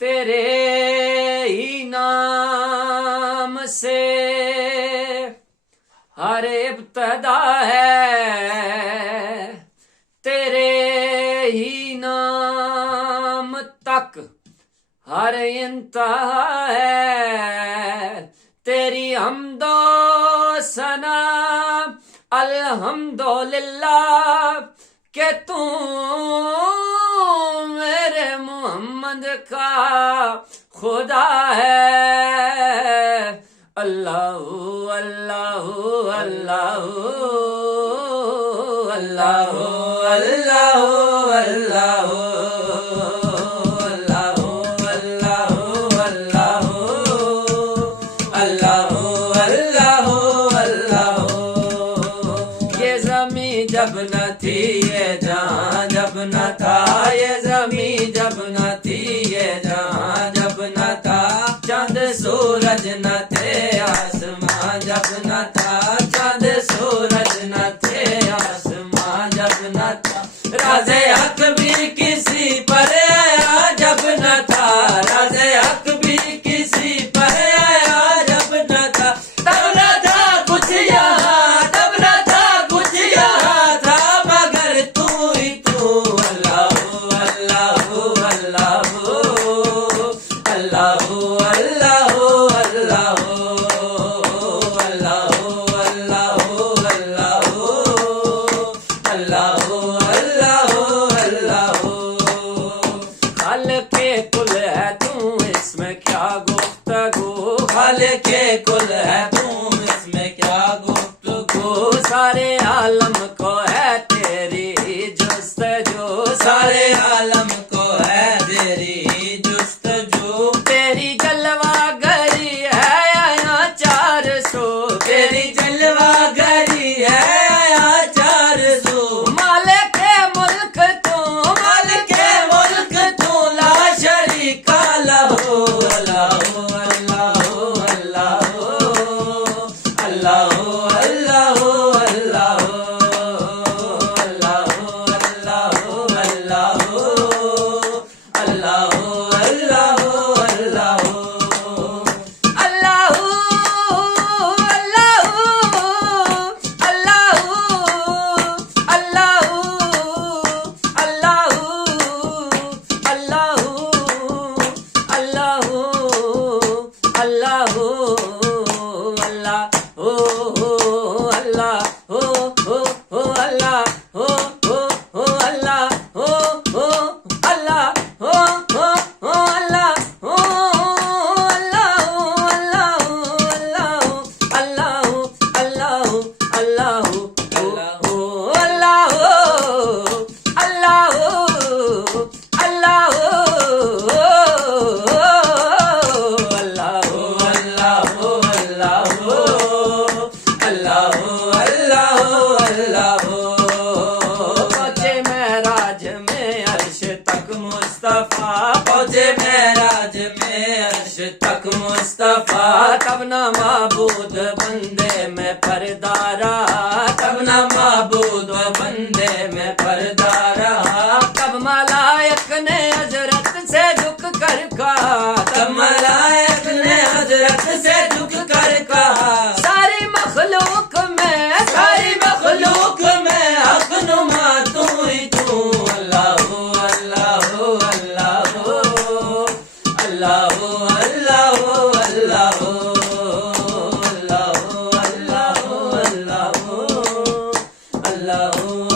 تیرے ہی نام سے ہر ابتدا ہے، تیرے ہی نام تک ہر انتہا ہے، تیری حمد و ثنا الحمدللہ کہ تو میرے محمد کا خدا ہے۔ اللہ اللہ اللہ اللہ اللہ اللہ جب نہ تھی یہ جہاں جب نہ تھا، یہ زمین جب نہ تھی یہ جہاں جب نہ تھا، چاند سورج نہ تھے آسمان جب نہ تھا، چاند سورج نہ تھے آسمان جب نہ تھا، راز حق بھی کسی پر آیا جب نہ تھا، راز حق بھی کسی پر آیا جب نہ تھا، تب نہ تھا کچھ یہاں کے کل ہے تم اس میں کیا گفتگو، سارے عالم کو ہے تیری جستجو، سارے عالم کو ہے تیری جستجو، تیری جلوہ گری ہے یہاں 400، تیری جلوہ گری ہے یہاں 400، مالک ملک تو مالک ملک تو لا شریک لہ، پہنچے معراج میں عرش تک مصطفیٰ، تب نہ معبود بندے میں پردہ رہا، تب نہ معبود بندے میں پردہ رہا، تب ملائک نے حضرت سے جھک کر کہا، تب ملائک نے حضرت سے جھک کر کہا، ساری مخلوق میں ساری مخلوق میں حق نما تو ہی تو، اللہ اللہ اللہ اللہ اللہ اللہ اللہ اللہ اللہ اللہ